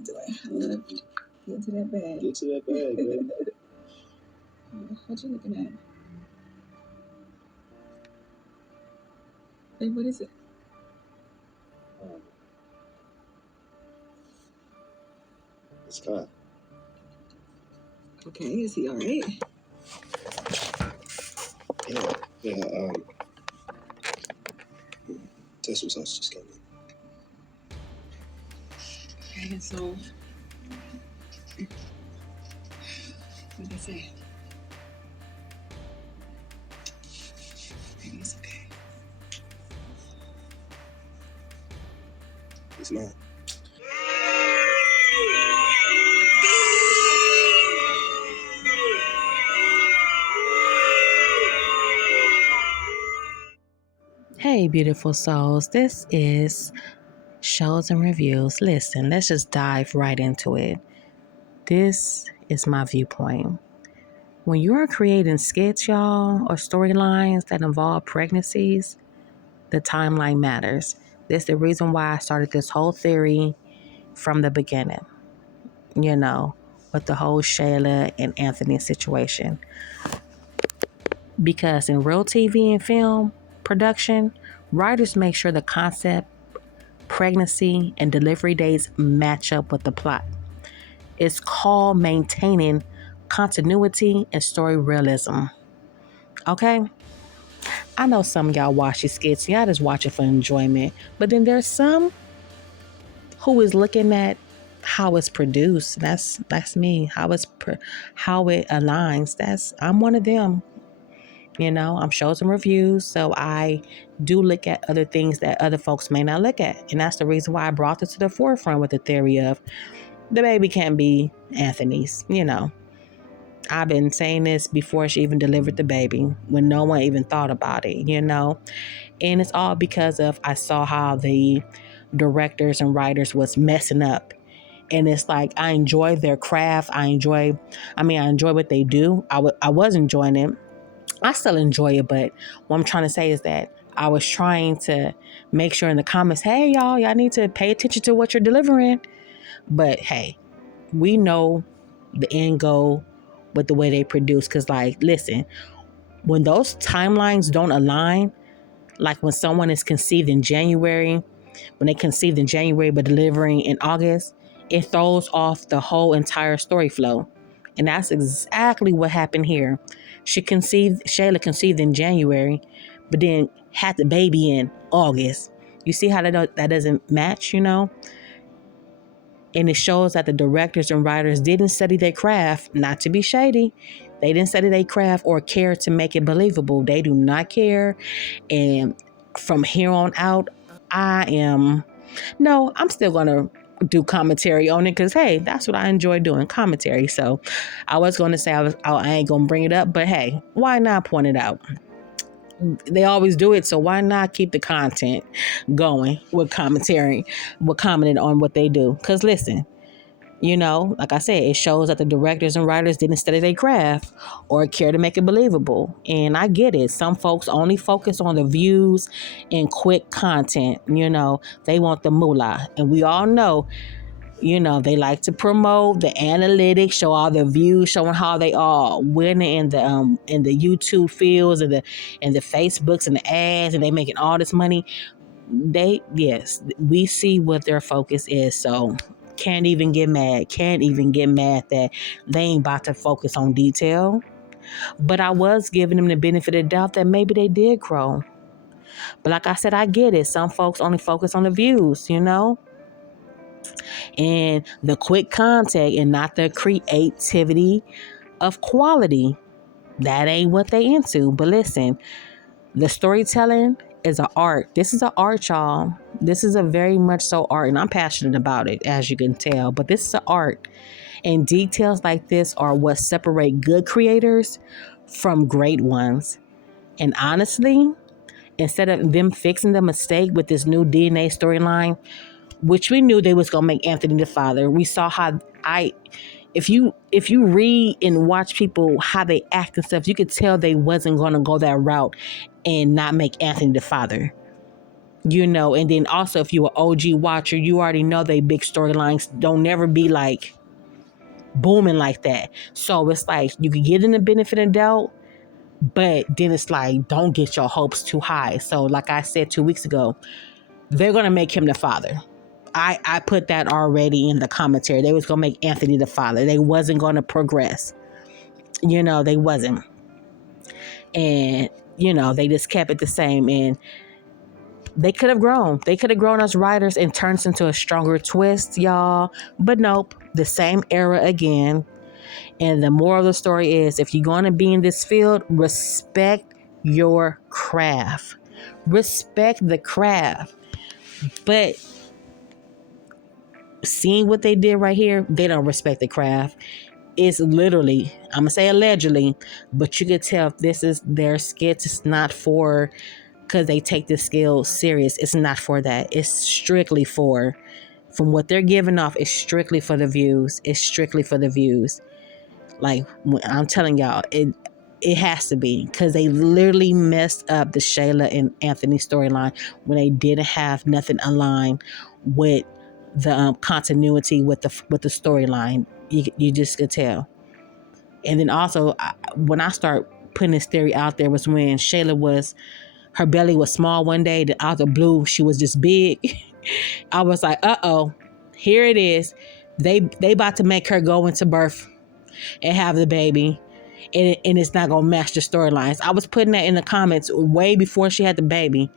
I'm doing. Get into that bag. Get to that bag, baby. What you looking at? Hey, what is it? It's Kyle. Okay, is he all right? Yeah. Test results just came in. Okay, so what did they say? Maybe it's okay. It's not. Hey, beautiful souls. This is Shows and Reviews. Listen, let's just dive right into it. This is my viewpoint. When you are creating skits, y'all, or storylines that involve pregnancies, the timeline matters. That's the reason why I started this whole theory from the beginning, with the whole Shayla and Anthony situation. Because in real TV and film production, writers make sure the concept, pregnancy, and delivery dates match up with the plot. It's called maintaining continuity and story realism. Okay? I know some of y'all watch these skits, y'all just watch it for enjoyment, but then there's some who is looking at how it's produced. That's me. How it aligns. I'm one of them. I'm Shows and Reviews, so I do look at other things that other folks may not look at. And that's the reason why I brought this to the forefront with the theory of the baby can't be Anthony's. I've been saying this before she even delivered the baby, when no one even thought about it, And it's all because of I saw how the directors and writers was messing up. And it's like, I enjoy their craft. I enjoy what they do. I was enjoying it. I still enjoy it, but what I'm trying to say is that I was trying to make sure in the comments, hey, y'all need to pay attention to what you're delivering. But hey, we know the end goal with the way they produce. Because, listen, when those timelines don't align, like when someone is conceived in January, but delivering in August, it throws off the whole entire story flow. And that's exactly what happened here. Shayla conceived in January, but then had the baby in August. You see how that doesn't match, And it shows that the directors and writers didn't study their craft, not to be shady. They didn't study their craft or care to make it believable. They do not care. And from here on out, I'm still going to do commentary on it because, hey, that's what I enjoy doing, commentary. So I was going to say I ain't going to bring it up, but hey, why not point it out? They always do it, so why not keep the content going with commentary, with commenting on what they do? Because listen, like I said, it shows that the directors and writers didn't study their craft or care to make it believable. And I get it. Some folks only focus on the views and quick content. They want the moolah. And we all know, they like to promote the analytics, show all the views, showing how they are winning in the YouTube fields and the Facebooks and the ads, and they making all this money. We see what their focus is. So can't even get mad that they ain't about to focus on detail. But I was giving them the benefit of the doubt that maybe they did grow. But like I said, I get it. Some folks only focus on the views, and the quick contact and not the creativity of quality. That ain't what they into. But listen, the storytelling is an art. This is an art, y'all. This is a very much so art, and I'm passionate about it, as you can tell. But this is an art, and details like this are what separate good creators from great ones. And honestly, instead of them fixing the mistake with this new DNA storyline, which we knew they was gonna make Anthony the father, we saw how if you read and watch people how they act and stuff, you could tell they wasn't gonna go that route and not make Anthony the father. And then also if you an OG watcher, you already know they big storylines don't never be like booming like that. So it's like you can give them the benefit of the doubt, but then it's like don't get your hopes too high. So like I said 2 weeks ago, they're gonna make him the father. I put that already in the commentary. They was gonna make Anthony the father. They wasn't gonna progress. They wasn't. And they just kept it the same. And they could have grown. They could have grown as writers and turned into a stronger twist, y'all. But nope, the same era again. And the moral of the story is, if you're going to be in this field, respect your craft. Respect the craft. But seeing what they did right here, they don't respect the craft. It's literally, I'm going to say allegedly, but you could tell if this is their skits, it's not for, because they take this skill serious. It's not for that. It's strictly for, from what they're giving off, it's strictly for the views. It's strictly for the views. Like, I'm telling y'all, it has to be, because they literally messed up the Shayla and Anthony storyline when they didn't have nothing aligned with the continuity with the storyline. You just could tell. And then also, when I start putting this theory out there, was when Shayla her belly was small one day, then out of the blue she was just big. I was like, here it is. They about to make her go into birth and have the baby, and it's not gonna match the storylines. I was putting that in the comments way before she had the baby,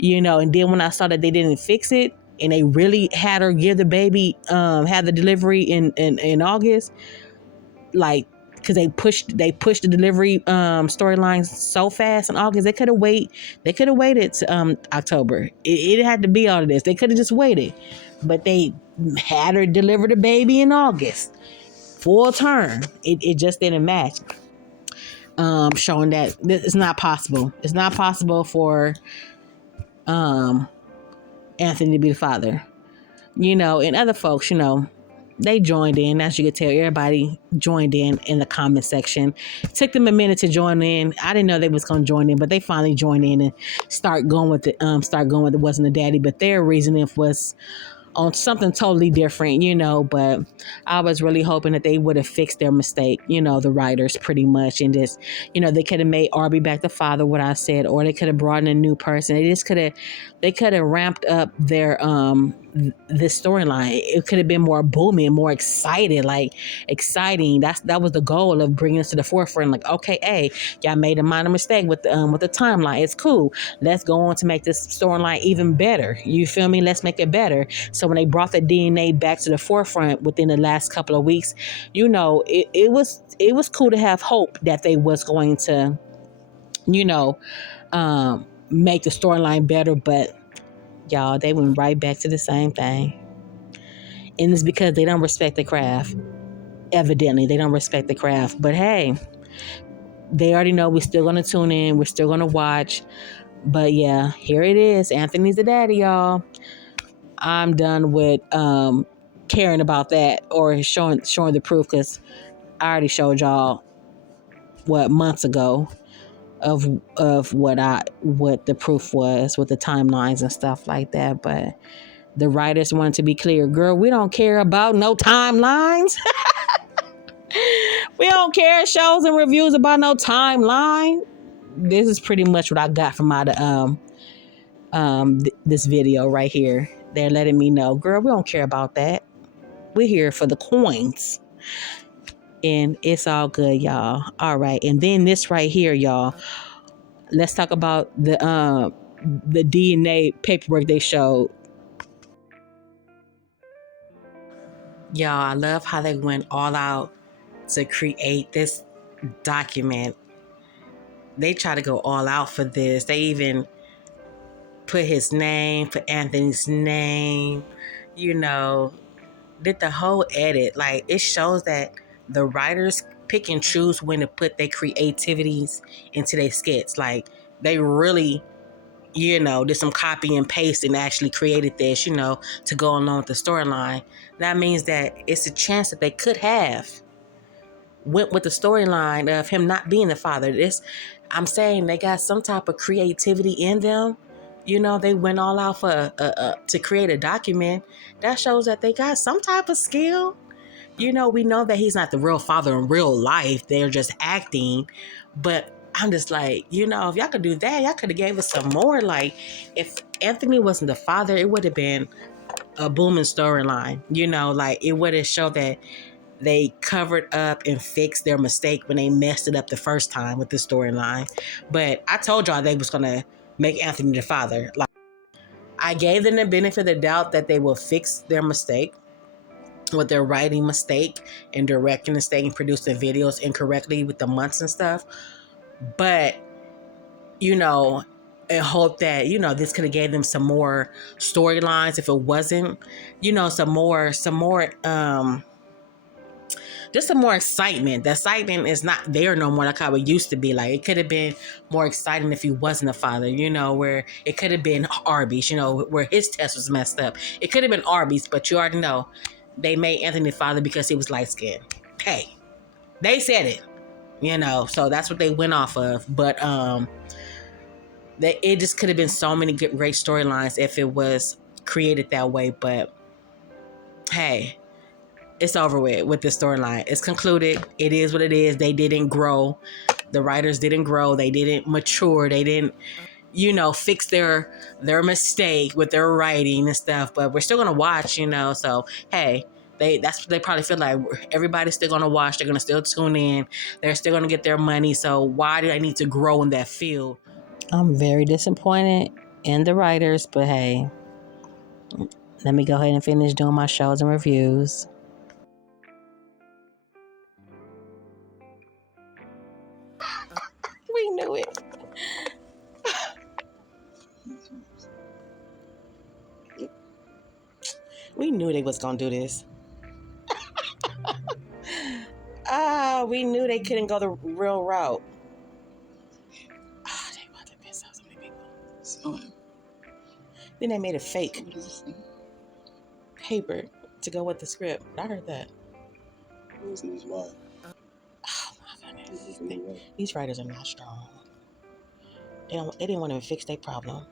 and then when I saw that they didn't fix it and they really had her give the baby, have the delivery in August, like, because they pushed the delivery storylines so fast in August. They could have waited to October. It had to be all of this. They could have just waited, but they had her deliver the baby in August, full term. It just didn't match. Showing that it's not possible. It's not possible for Anthony to be the father. And other folks, they joined in. As you could tell, everybody joined in the comment section. It took them a minute to join in. I didn't know they was gonna join in, but they finally joined in and start going with it wasn't a daddy, but their reasoning was on something totally different, but I was really hoping that they would have fixed their mistake, the writers, pretty much, and just, they could have made Arby back the father, what I said, or they could have brought in a new person. They could have ramped up their this storyline. It could have been more booming, more exciting. That was the goal of bringing us to the forefront. Like, okay, hey, y'all made a minor mistake with the timeline. It's cool. Let's go on to make this storyline even better. You feel me? Let's make it better. So when they brought the DNA back to the forefront within the last couple of weeks, it was cool to have hope that they was going to, make the storyline better. But y'all, they went right back to the same thing. And it's because they don't respect the craft. Evidently, they don't respect the craft. But hey, they already know we're still going to tune in. We're still going to watch. But yeah, here it is. Anthony's the daddy, y'all. I'm done with caring about that or showing the proof, because I already showed y'all months ago of what the proof was with the timelines and stuff like that. But the writers wanted to be clear, girl, we don't care about no timelines. We don't care shows and reviews about no timeline. This is pretty much what I got from out of this video right here. They're letting me know, girl, we don't care about that. We're here for the coins. And it's all good, y'all. All right. And then this right here, y'all. Let's talk about the DNA paperwork they showed. Y'all, I love how they went all out to create this document. They try to go all out for this. They even put his name, put Anthony's name, did the whole edit. Like, it shows that the writers pick and choose when to put their creativities into their skits. Like, they really, did some copy and paste and actually created this, to go along with the storyline. That means that it's a chance that they could have went with the storyline of him not being the father. I'm saying they got some type of creativity in them You know, they went all out for to create a document. That shows that they got some type of skill. You know, we know that he's not the real father in real life. They're just acting. But I'm just like, you know, if y'all could do that, y'all could have gave us some more. Like, if Anthony wasn't the father, it would have been a booming storyline. You know, like it would have showed that they covered up and fixed their mistake when they messed it up the first time with the storyline. But I told y'all they was gonna make Anthony the father. Like, I gave them the benefit of the doubt that they will fix their mistake with their writing mistake and directing mistake and producing videos incorrectly with the months and stuff. But, you know, and hope that, you know, this could have gave them some more storylines if it wasn't, you know, some more just some more excitement. The excitement is not there no more like how it used to be. Like, it could have been more exciting if he wasn't a father, you know, where it could have been Arby's, you know, where his test was messed up. It could have been Arby's, but you already know they made Anthony the father because he was light skinned. Hey, they said it, you know, so that's what they went off of. But it just could have been so many great storylines if it was created that way. But hey, it's over with this storyline. It's concluded. It is what it is. They didn't grow. The writers didn't grow. They didn't mature. They didn't, you know, fix their mistake with their writing and stuff. But we're still gonna watch, you know. So hey, that's what they probably feel like. Everybody's still gonna watch. They're gonna still tune in. They're still gonna get their money. So why do I need to grow in that field? I'm very disappointed in the writers, but hey, let me go ahead and finish doing my shows and reviews. We knew it. We knew they was gonna do this. We knew they couldn't go the real route. They about to piss off so many people. So, Then they made a fake what does it say? paper to go with the script. I heard that. This is mine. Oh my goodness. These writers are not strong. They didn't want to fix their problem.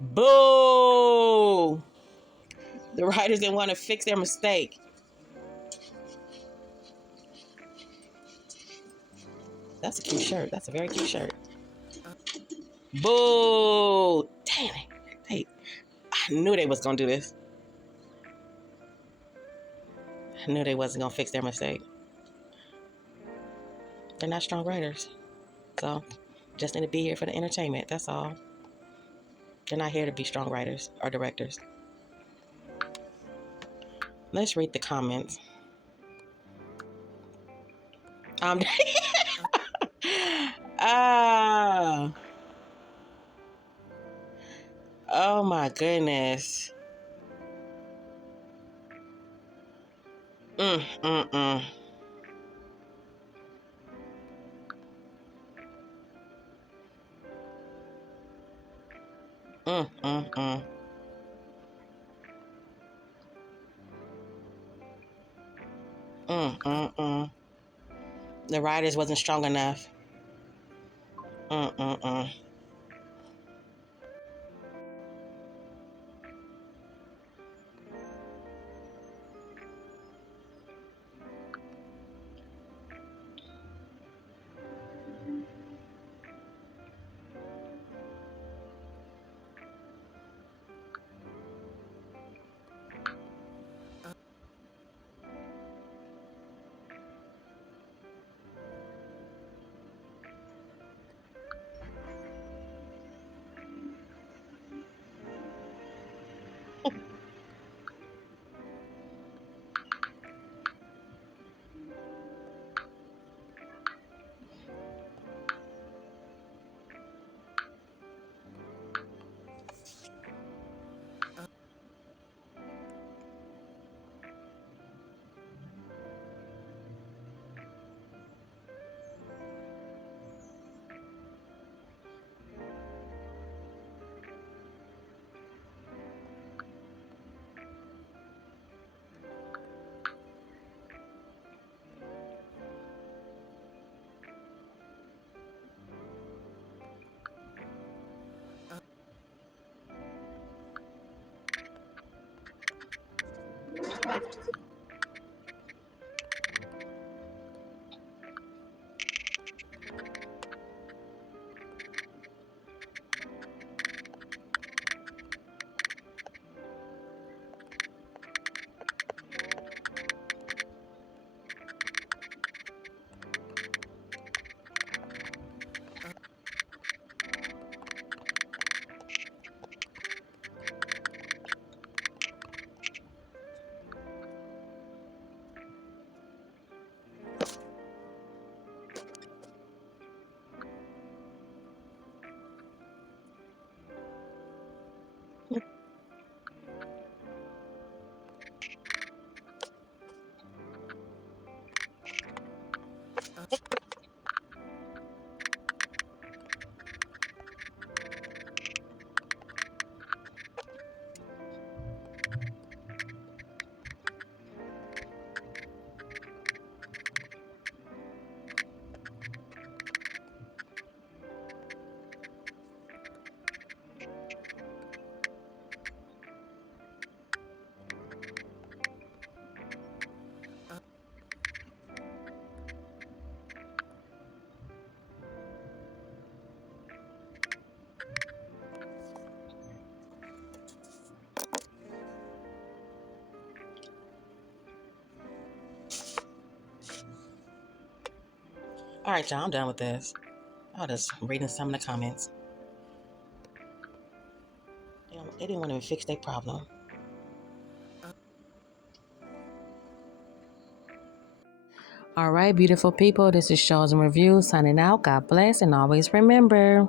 Boo! The writers didn't want to fix their mistake. That's a cute shirt. That's a very cute shirt. Boo! Damn it. I knew they was going to do this. I knew they wasn't going to fix their mistake. They're not strong writers. So, just need to be here for the entertainment. That's all. They're not here to be strong writers or directors. Let's read the comments. Ah. Oh my goodness. Mm, mm, mm. Mm, mm, mm. Mm, mm, mm. The writers wasn't strong enough. Mm, mm, mm. All right, y'all, I'm done with this. I was just reading some of the comments. They didn't want to fix their problem. All right, beautiful people, this is Shows and Reviews signing out. God bless, and always remember,